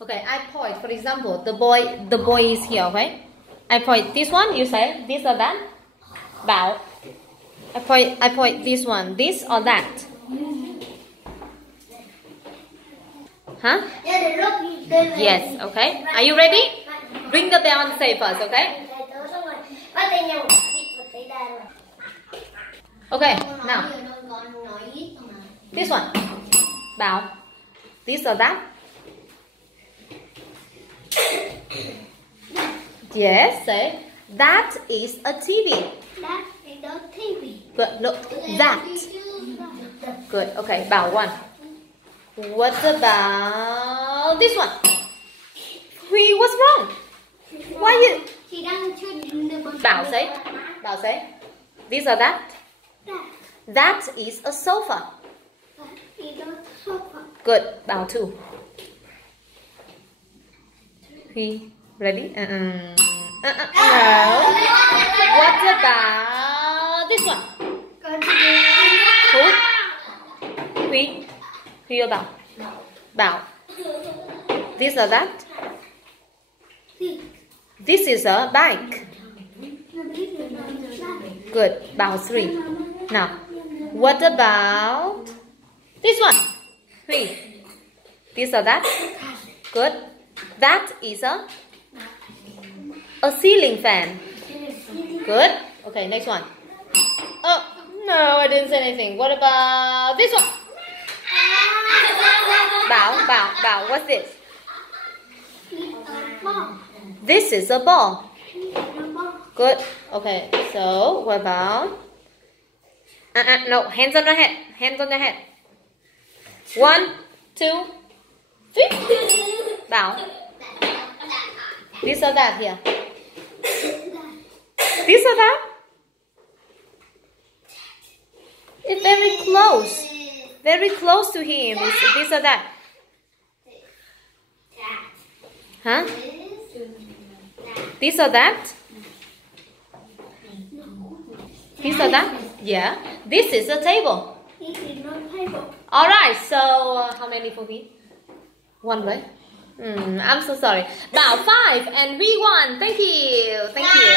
Okay, I point. For example, the boy is here. Okay, I point this one. You say this or that. Bảo. I point this one. This or that. Huh? Yes. Okay. Are you ready? Ring the bell and say first. Okay. Okay. Now. This one. Bảo. This or that. Yes, say that is a TV. That is a TV. Good. Look, that. Good. Okay, Bảo one. What about this one? Huy, what's wrong? Why you? Bảo say. This or that? That is a sofa. Good. Bảo two. Huy, ready? No. What about this one? Who? Huy. Huy or Bảo? Bảo. This or that? This is a bike. Good. Bảo three. Now, what about this one? Huy. This or that? Good. That is a ceiling fan. Good. Okay, next one. Oh, no, I didn't say anything. What about this one? Bảo, what's this? This is a ball. Good. Okay, so what about? No, hands on your head. Hands on your head. 1, 2, 3. Bảo. This or that here? This or that? It's very close. Very close to him. It's this or that? Huh? This or that? This or that? Yeah. This is a table. Alright, so how many for me? One, right? I'm so sorry. Bảo 5 and we 1. Thank you. Thank you.